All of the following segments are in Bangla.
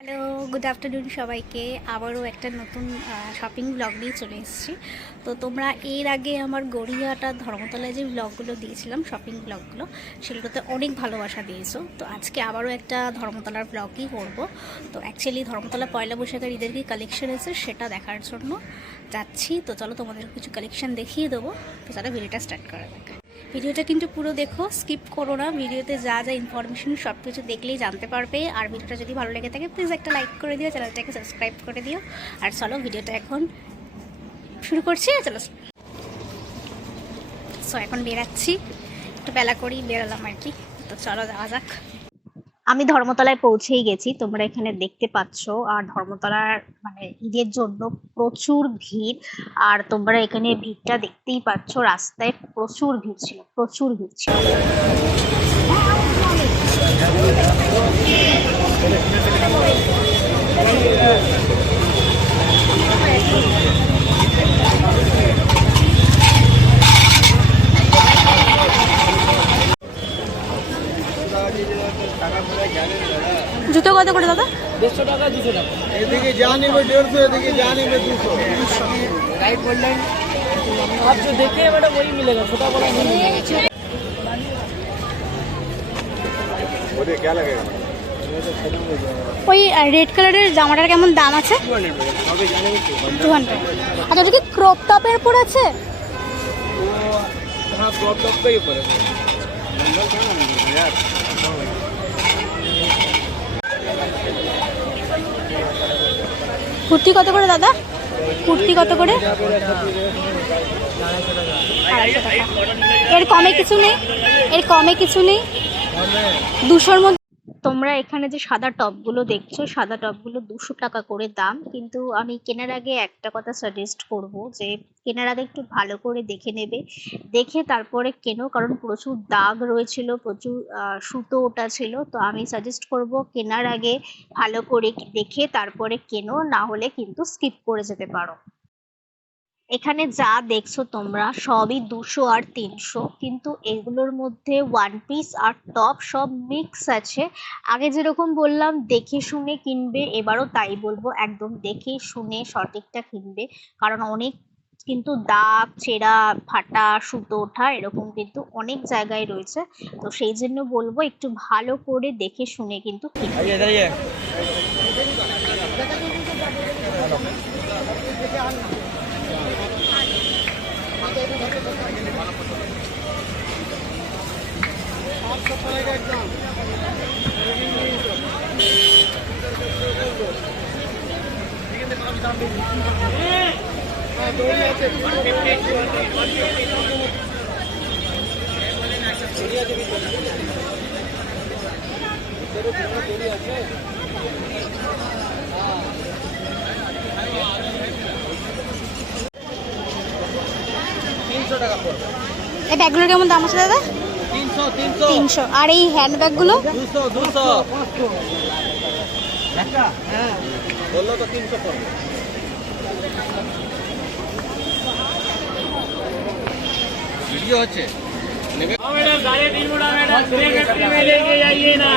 হ্যালো, গুড আফটারনুন সবাইকে। আবারও একটা নতুন শপিং ব্লগ নিয়ে চলে এসেছি। তো তোমরা এর আগে আমার গড়িয়াহাটা ধর্মতলায় যে ব্লগগুলো দিয়েছিলাম, শপিং ব্লগগুলো, সেগুলোতে অনেক ভালোবাসা দিয়েছো। তো আজকে আবারও একটা ধর্মতলার ব্লগই করব। তো অ্যাকচুয়ালি ধর্মতলা পয়লা বৈশাখের ঈদের কি কালেকশন এসেছে সেটা দেখার জন্য যাচ্ছি। তো চলো তোমাদের কিছু কালেকশন দেখিয়ে দেবো। তো চলো ভিডিওটা স্টার্ট করা যাক। ভিডিওটা কিন্তু পুরো দেখো, স্কিপ করো না। ভিডিওতে যা যা ইনফরমেশন সব কিছু দেখলেই জানতে পারবে। আর ভিডিওটা যদি ভালো লেগে থাকে প্লিজ একটা লাইক করে দিও, চ্যানেলটাকে সাবস্ক্রাইব করে দিও। আর চলো ভিডিওটা এখন শুরু করছি। চলো, সো এখন বেরাচ্ছি, একটু বেলা করেই বেরালাম আর কি। তো চলো যাওয়া যাক। আমি ধর্মতলায় পৌঁছেই গেছি, তোমরা এখানে দেখতে পাচ্ছ। আর ধর্মতলার মানে ঈদের জন্য প্রচুর ভিড়। আর তোমরা এখানে ভিড়টা দেখতেই পাচ্ছ, রাস্তায় প্রচুর ভিড় ছিল, প্রচুর ভিড় ছিল। জুতো কত করে দাদা? 150 টাকা 200 টাকা। এদিকে যা নেবে 150, এদিকে যা নেবে 200। राइट गोल्डन आप जो देखे हैं मैडम वही मिलेगा, छोटा बड़ा नहीं मिलेगा। मुझे क्या लगेगा? ওই রেড কালারের জামাটার কেমন দাম আছে? 200। আচ্ছা, ওটা কি ক্রপ টপের উপর আছে? हाँ क्रॉप टॉप का ही ऊपर है यार। কুর্তি কত করে দাদা? কুর্তি কত করে? 250 টাকা। এর কমে কিছু নেই? এর কমে কিছু নেই? 200-র মধ্যে। তোমরা এখানে যে সাদা টপগুলো দেখছো, সাদা টপগুলো 200 টাকা করে দাম। কিন্তু আমি কেনার আগে একটা কথা সাজেস্ট করব, যে কেনার আগে একটু ভালো করে দেখে নেবে, দেখে তারপরে কেনো। কারণ প্রচুর দাগ রয়েছিল, প্রচুর সুতো ওটা ছিল। তো আমি সাজেস্ট করব কেনার আগে ভালো করে দেখে তারপরে কেনো, না হলে কিন্তু স্কিপ করে যেতে পারো। এখানে যা দেখছো তোমরা সবই 200 আর 300, কিন্তু এগুলোর মধ্যে ওয়ান পিস আর টপ সব মিক্স আছে। আগে যেরকম বললাম দেখে শুনে কিনবে, এবারও তাই বলবো, একদম দেখে শুনে সঠিকটা কিনবে। কারণ অনেক কিন্তু দাগ ছেঁড়া, ফাটা, সুতো ওঠা এরকম কিন্তু অনেক জায়গায় রয়েছে। তো সেই জন্য বলবো একটু ভালো করে দেখে শুনে কিন্তু কিনবে। এই ব্যাগগুলোর কেমন দাম আছে দাদা? 300। আর এই হ্যান্ড ব্যাগগুলো 200 হ্যাঁ বললো তো 300 পড়বে। ভিডিও হচ্ছে मैडम 3.5 मुड़ा मैडम 350 में लेके जाइए ना।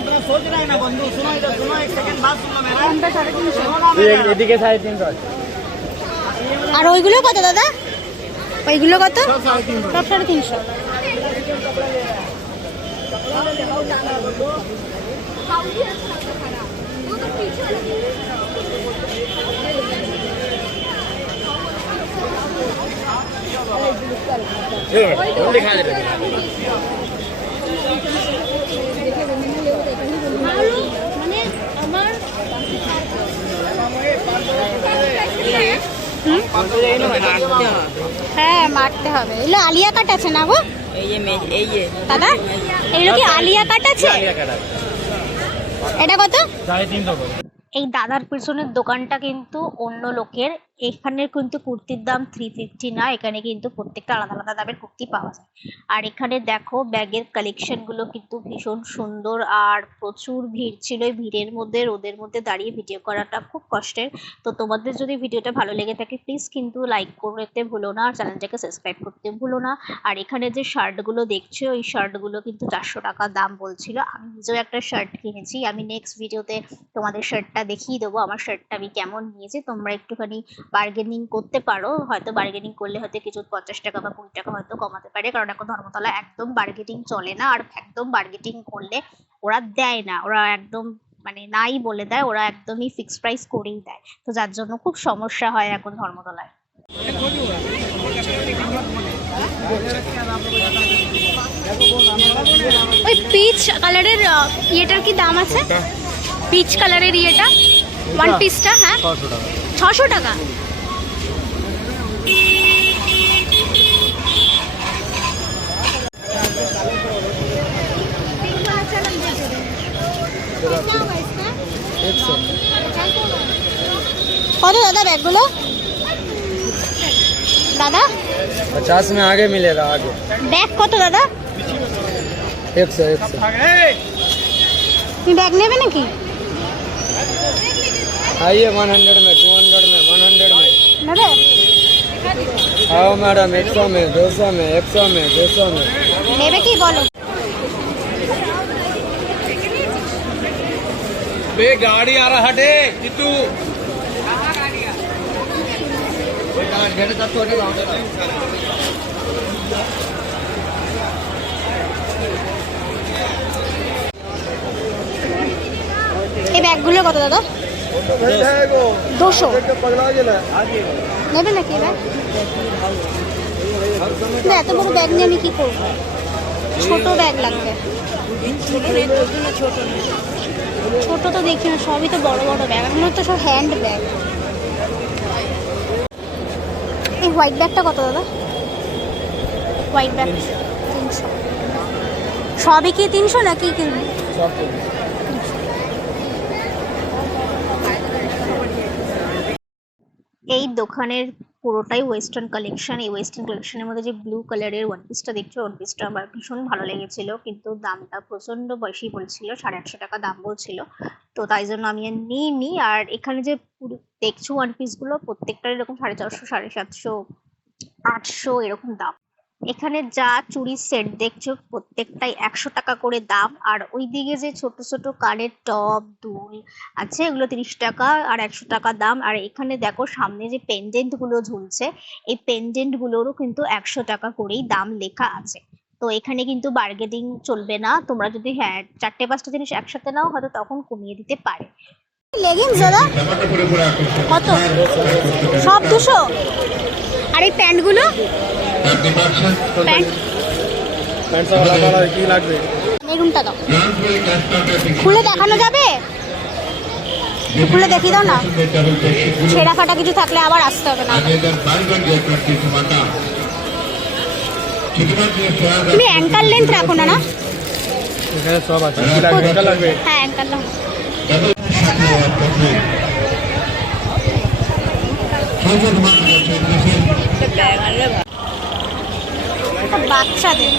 उतना सोच रहा है ना बंधु। सुनो इधर सुनो, एक सेकंड बात सुनो मेरा। এদিকে 350। আর ওইগুলো কত দাদা? ওইগুলো কত? সব 350। दिखा दे হ্যাঁ, মারতে হবে। এগুলো আলিয়া কাট আছে না গো? দাদা এগুলো কি আলিয়া কাট আছে? এটা কত? 350 এই দাদার পিছনের দোকানটা কিন্তু অন্য লোকের, এখানের কিন্তু কুর্তির দাম 350 না, এখানে কিন্তু প্রত্যেকটা আলাদা আলাদা দামের কুর্তি পাওয়া যায়। আর এখানে দেখো ব্যাগের কালেকশন গুলো কিন্তু ভীষণ সুন্দর, আর প্রচুর ভিড় ছিল। এই ভিড়ের মধ্যে রোদের মধ্যে দাঁড়িয়ে ভিডিও করাটা খুব কষ্টের। তো তোমাদের যদি ভিডিওটা ভালো লেগে থাকে প্লিজ কিন্তু লাইক করতে ভুলো না, আর চ্যানেলটাকে সাবস্ক্রাইব করতে ভুলো না। আর এখানে যে শার্ট গুলো দেখছো ওই শার্ট গুলো কিন্তু 400 টাকা দাম বলছিল। আমি নিজেও একটা শার্ট কিনেছি, আমি নেক্সট ভিডিওতে তোমাদের শার্টটা দেখিয়ে দেবো আমার শার্টটা আমি কেমন নিয়েছি। তোমরা একটুখানি বার্গেনিং করতে পারো, হয়তো বার্গেনিং করলে হয়তো কিছু 50 টাকা বা 20 টাকা হয়তো কমাতে পারে, কারণ এখন ধর্মতলা একদম বার্গেনিং চলে না। আর একদম বার্গেনিং করলে ওরা দেয় না, ওরা একদম মানে নাই বলে দেয়, ওরা একদমই ফিক্সড প্রাইস করেই দেয়। তো যার জন্য খুব সমস্যা হয় এখন ধর্মতলায়। ওই পিচ কালারের ইয়েটার কি দাম আছে? পিচ কালারের ইয়েটা ওয়ান পিসটা, হ্যাঁ 600 টাকা। কত দাদা ব্যাগগুলো? দাদা 50 में आगे मिलेगा आगे। ব্যাগ কত দাদা? 100 তুমি ব্যাগ নেবে নাকি? आइए 100 में 200 में 100 में। নেবে? आओ मैडम 100 में 200 में 100 में 200 में। নেবে কি বলো? बे गाड़ी आ रहा हटे जीतू এই ব্যাগগুলো কত দাদা? 200। নেবে নাকি ব্যাগ? না, এত বড় ব্যাগ নিয়ে আমি কি করবো? ছোট ব্যাগ লাগবে। ছোট তো দেখি না, সবই তো বড় বড় ব্যাগ, এগুলো তো সব হ্যান্ড ব্যাগ। এই হোয়াইট ব্যাগটা কত দাদা? White bag 300। সবই কি 300 নাকি কি? এই দোকানের পুরোটাই ওয়েস্টার্ন কালেকশন। এই ওয়েস্টার্ন কালেকশনের মধ্যে যে ব্লু কালারের ওয়ান পিসটা দেখছো, ওয়ান পিসটা আমার ভীষণ ভালো লেগেছিল, কিন্তু দামটা প্রচন্ড বেশি বলছিল, 850 টাকা দাম বলছিল। তো তাই জন্য আমি আর নিইনি। আর এখানে যে দেখছো ওয়ান পিসগুলো প্রত্যেকটার এরকম 450, 750, 800 এরকম দাম। এখানে যা চুড়ির সেট দেখছো প্রত্যেকটাই 100 টাকা করে দাম। আর ওইদিকে যে ছোট ছোট কানের টপ দুল আছে এগুলো 30 টাকা আর 100 টাকা দাম। আর এখানে দেখো সামনে যে পেন্ডেন্ট গুলো ঝুলছে, এই পেন্ডেন্ট গুলোরও কিন্তু 100 টাকা করেই দাম লেখা আছে। তো এখানে কিন্তু বার্গেনিং চলবে না, তোমরা যদি 4-5টা জিনিস একসাথে নাও হয়তো তখন কমিয়ে দিতে পারে। লেগিংস দাদা কত? সব 200। আর এই প্যান্টগুলো? প্যান্ট কি লাগবে? মেরুনটা দাও, খুলে দেখানো যাবে? খুলে দেখিয়ে দাও না, ছেঁড়া ফাটা কিছু থাকলে আবার আসতে হবে না। তুমি অ্যাঙ্কার লেন্থ রাখো না? না এখানে সব আছে। কি লাগবে? অ্যাঙ্কার লাগবে? হ্যাঁ অ্যাঙ্কার দাও। বাচ্চাদের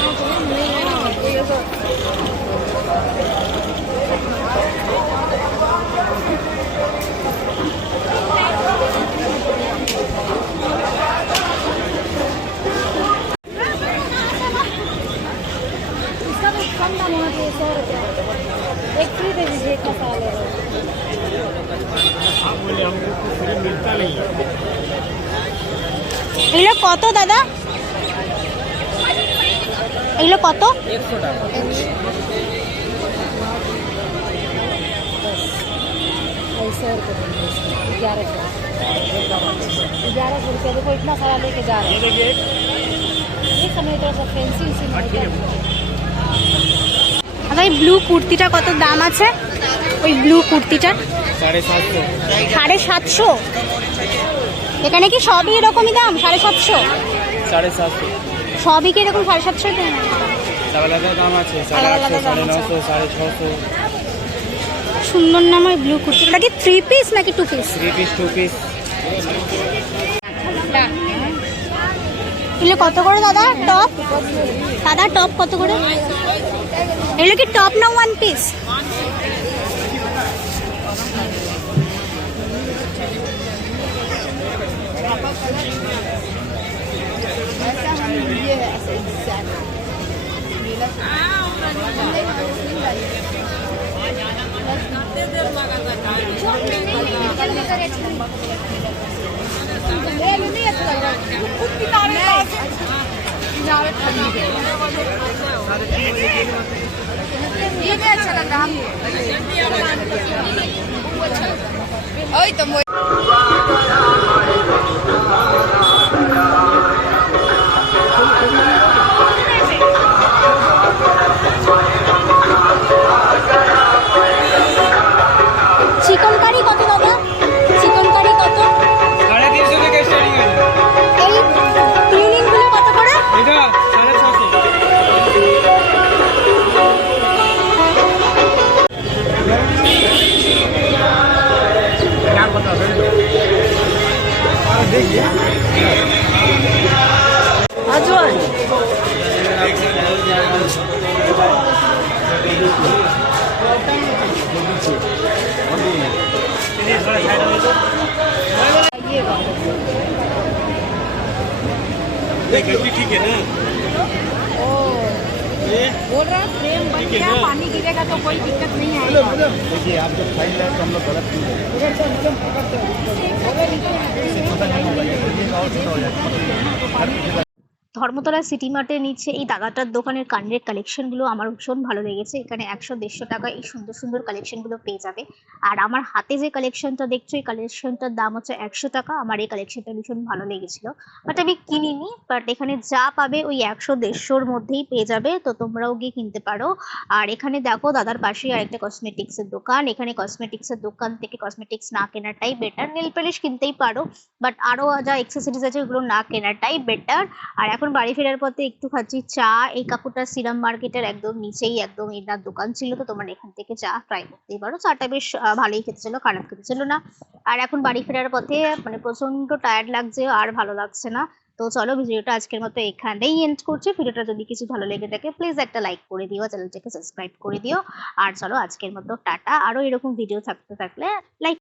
कम दाम होना चाहिए, 100 रुपया। एक फ्री दे दीजिए, इतना सारा ले रहे हो। এগুলো কত দাদা? এগুলো কত? 100 টাকা। 1100 रुपया। देखो इतना सारा लेके जा रहे हैं। ये समय थोड़ा सा फैंसी দাদা এই ব্লু কুর্তিটা কত দাম আছে? ওই ব্লু কুর্তিটা 750। 750? এখানে কি সবই এরকমই দাম? 750? 750। সবই কি এরকম 750 দাম? আলাদা দাম আছে। 850, 950, 650। সুন্দর নাম ওই ব্লু কুর্তিটা কি 3 পিস নাকি 2 পিস? 3 piece 2 piece. এগুলো কত করে দাদা টপ? দাদা টপ কত করে? এগুলো কি টপ না ওয়ান পিস? চিকন কারি কত দাদা? চিকন কারি কত? 350 থেকে স্টার্টিং আছে। এই ক্লিনিং গুলো কত করে? এটা 650। ठीक है ना? बोल रहा फ्रेम बन गया, पानी गिरेगा तो कोई दिक्कत नहीं आएगा। देखिए आप जब फाइल लाए तो हम लोग गलत नहीं है। ধর্মতলা সিটি মার্টের নিচে এই দাদাটার দোকানের কানের কালেকশনগুলো আমার ভীষণ ভালো লেগেছে। এখানে 100-150 টাকা এই সুন্দর সুন্দর কালেকশনগুলো পেয়ে যাবে। আর আমার হাতে যে কালেকশনটা দেখছো এই কালেকশনটার দাম হচ্ছে 100 টাকা। আমার এই কালেকশনটা ভীষণ ভালো লেগেছিল, বাট আমি কিনিনি। বাট এখানে যা পাবে ওই 100-150-র মধ্যেই পেয়ে যাবে, তো তোমরাও গিয়ে কিনতে পারো। আর এখানে দেখো দাদার পাশেই আরেকটা কসমেটিক্সের দোকান। এখানে কসমেটিক্সের দোকান থেকে কসমেটিক্স না কেনাটাই বেটার। নেল পলিশ কিনতেই পারো, বাট আরও যা অ্যাক্সেসরিজ আছে ওগুলো না কেনাটাই বেটার। আর এখন বাড়ি ফেরার পথে একটু খাচ্ছি চা। এই কাকুটা সিরাম মার্কেটের একদম নিচেই একদম এনার দোকান ছিল, তো তোমরা এখান থেকে চা ট্রাই করতেই পারো। চাটা বেশ ভালোই খেতে ছিল, খারাপ খেতে ছিল না। আর এখন বাড়ি ফেরার পথে মানে প্রচন্ড টায়ার্ড লাগছে আর ভালো লাগছে না। তো চলো ভিডিওটা আজকের মতো এখানেই এন্ড করছি। ভিডিওটা যদি কিছু ভালো লেগে থাকে প্লিজ একটা লাইক করে দিও, চ্যানেলটাকে সাবস্ক্রাইব করে দিও। আর চলো আজকের মতো টাটা। আরো এরকম ভিডিও থাকতে থাকলে লাইক